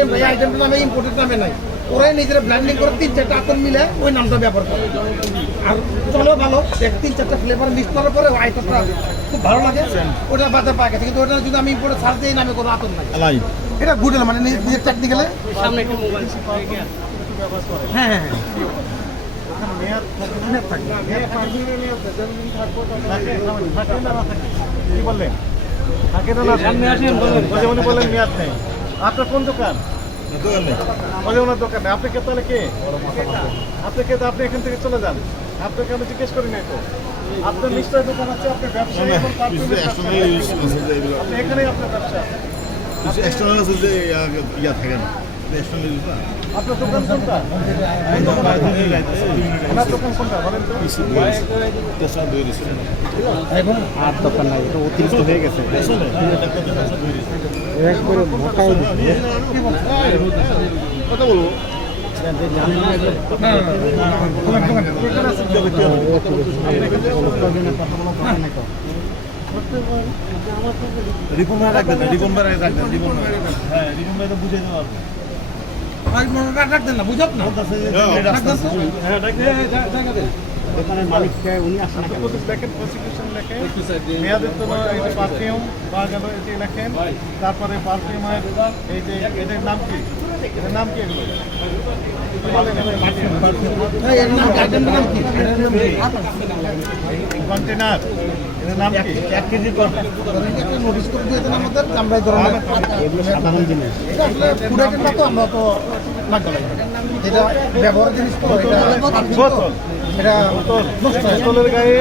দেখেন ভাই আইটেমটা নামে ইম্পোর্টেড নামে নাই। ওরাই নিজেরা ব্ল্যান্ডিং করে তিন চারটা আতর মিলে ওই নামটা ব্যবহার করে। আর চলো ভালো এক তিন চারটা ফ্লেভার মিক্স করার পরে ওই আইটেমটা খুব ভালো লাগে। ওটা বাজার পাওয়া গেছে কিন্তু ওটা যদি আমি ইম্পোর্টে ছাড় দিই নামে কোনো আতর নাই। এটা গুড মানে নিজের টেকনিক্যালে সামনে একটু মোবাইল হ্যাঁ হ্যাঁ হ্যাঁ। থাকে না না। সামনে আসেন, বলুন। ওই যে উনি বললেন মেয়াদ নেই। আপনার কোন দোকান? যে ওনার দোকানে। আপনি কে তাহলে কে? আপনি কে আপনি এখান থেকে চলে যান। আপনাকে আমি জিজ্ঞেস করি নাই তো আপনার দোকান আছে আপনি ব্যবসায়ী এবং এখানেই আপনার ব্যবসা। আপনার দোকান কোনটা? ওনার দোকান কোনটা বলেন তো। এখন আর দোকান নাই অতিরিক্ত হয়ে গেছে। একবারে মোটাই কথা বলব? রিপন ভাই রাখবেন রিপন ভাই রাখবেন রিপন ভাই। হ্যাঁ রিপন ভাই তো বুঝে দেওয়া হবে রাখতেন না বুঝত না। হ্যাঁ রাখবেন দোকানের মালিককে উনি আসেন। দেখেন প্রসিকিউশন লেখেন মেয়াদের জন্য এই যে পারফিউম বা গেল এটি লেখেন। তারপরে পারফিউমের এই যে এটার নাম কি? এটার নাম কি এগুলো? এই এর নাম কি? আইটেমটার নাম কি? কন্টেনার এটার নাম কি? এক কেজি নোটিশ করে দিয়ে আমাদের আমরা এই ধরনের এগুলো সাধারণ জিনিস। এটা আসলে ফুড আইটেম না তো আমরা তো লাগবে লাগে এটা ব্যবহারের জিনিস তো এটা বোতল। এটা নষ্ট বোতলের গায়ে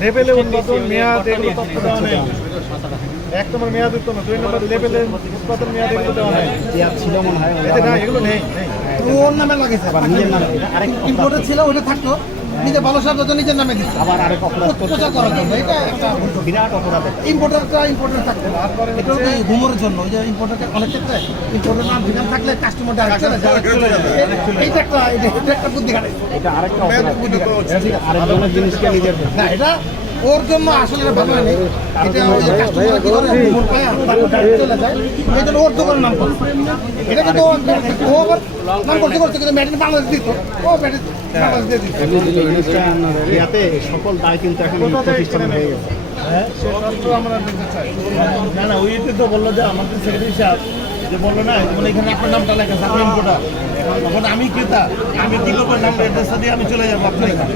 লেবেলে উৎপাদন মেয়াদ এগুলো তথ্য দেওয়া নেই। এক নম্বর মেয়াদ উৎপন্ন দুই নম্বর উৎপাদন মেয়াদ এগুলো দেওয়া নেই। ছিল মনে হয় এগুলো নেই নেই। ওর নামে লাগেছে ছিল ওটা থাকতো। নিজে ভালো তো নিজের নামে দিচ্ছে। আবার আরেক অপরাধ প্রচার করার জন্য এটা একটা বিরাট অপরাধ ইম্পোর্টারটা ইম্পোর্টার থাকতো না এটা এই হুমোরের জন্য ওই যে ইম্পোর্টারকে অনেক ক্ষেত্রে ইম্পোর্টার নাম ভিটাম থাকলে কাস্টমার ডাইরেক্ট চলে যাবে এটা একটা এটা এটা একটা বুদ্ধি খাটাই এটা আরেকটা অপরাধ। আরেকজনের জিনিসকে নিজের না এটা ওর জন্য আসলে এটা ভালো এটা ওই কাস্টমার কি করে হুমোর পায় চলে যায়। এই জন্য ওর দোকানের নাম করছে। এটা কিন্তু ও আবার নাম করতে করতে কিন্তু ম্যাডিন বাংলাদেশ দিত। ও ম্যাডিন বাংলাদেশ দিয়ে দিত। ইয়াতে সকল দায় কিন্তু এখন প্রতিষ্ঠানে হয়ে গেছে। সে তথ্য আমরা নিতে চাই। না না ওইতে তো বলল যে আমাদের সেক্রেটারি সাহেব যে বলল না মানে এখানে আপনার নামটা লেখা আছে আপনি ইম্পোর্টার এখন আমি ক্রেতা আমি কি করব? নাম অ্যাড্রেসটা দিয়ে আমি চলে যাব আপনার এখানে।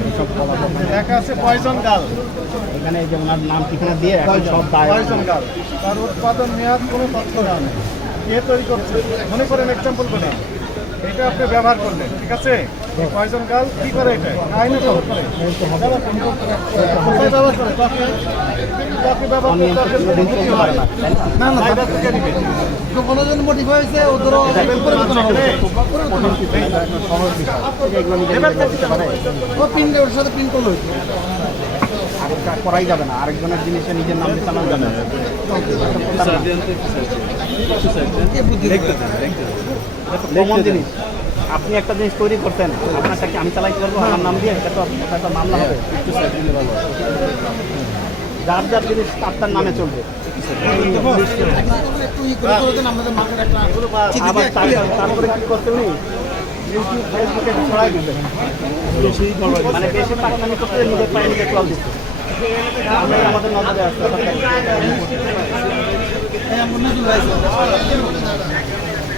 লেখা আছে পয়জন কাল। এখানে যে ওনার নাম ঠিকানা দিয়ে সব দায় পয়জন গাল তার উৎপাদন মেয়াদ কোনো তথ্য নেই। কে তৈরি করছে? মনে করেন এক্সাম্পল বলি। এটা আপনি ব্যবহার করলেন ঠিক আছে? কি করে এটা? আইনে ব্যবহার করে কোথায় ব্যবহার করে? ত্বকে ত্বকে ব্যবহার করে ত্বকের কোনো হয় না। তো কোনো জন মোটিভ হয়েছে ও প্রিন্ট ওর সাথে করল। করাই যাবে না। আরেকজনের জিনিসে নিজের নাম চালানো যাবে না। কমন জিনিস। আপনি একটা জিনিস তৈরি করতেন আপনারটা কি আমি চালাইতে পারব আমার নাম দিয়ে এটা তো তো মামলা হবে। যার যার জিনিস তার তার নামে চলবে। একটু একটা আবার তারপরে কি করতে উনি? ইউটিউব ফেসবুকে ছড়াই মানে বেশি পাকনামি করতে আমাদের নজরে আসতে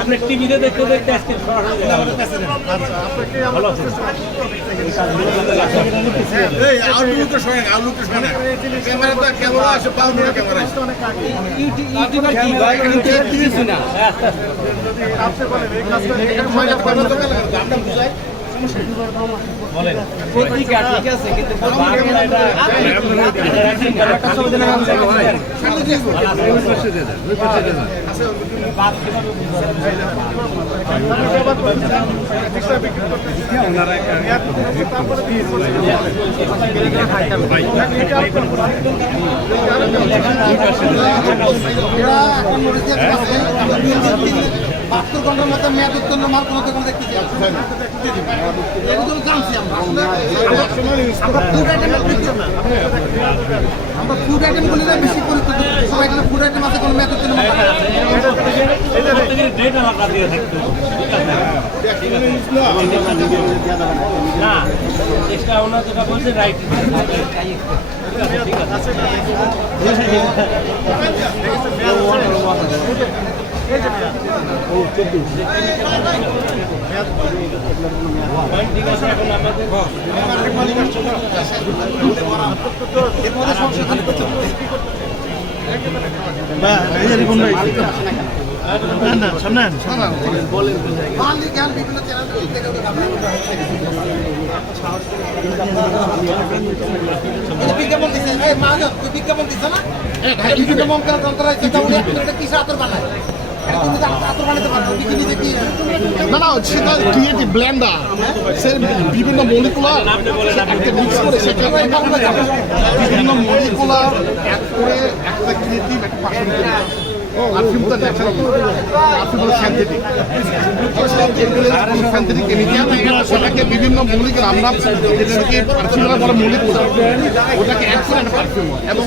আপনি টিভিতে দেখতে দেখতে আজকে ইউটিউবার কি? কিছু এরা আসছে, আমাদের বাহাত্তর ঘণ্টার মধ্যে মেয়াদ উত্তীর্ণ মাল দোকানে দেখতেছি এগুলো জানছি আমরা আমরা ফুড আইটেম আমরা ফুড আইটেম গুলি বেশি পরিচিত সবাই এখানে ফুড আইটেম আছে কোনো মেয়াদ উত্তীর্ণ না। না চেষ্টা ওনার যেটা বলছে রাইট ঠিক আছে এখন আমাদের না না সামনে আন, সামনে আন। বাঙালি জ্ঞান বিভিন্ন চ্যানেল থেকে ওটা আমরা- এটা বিজ্ঞাপন তুই বিজ্ঞাপন দিছে না বিভিন্ন মমতার যন্ত্র আছে তা উনি একটা কিসে আতর বানায় না না বিভিন্ন মলিকুলার একটা মিক্স করে সেটা বিভিন্ন মলিকুলার এক করে একটা ক্রিয়েটিভ একটা বিভিন্ন মলিকুলার আমরা যেটাকে পারফিউম এবং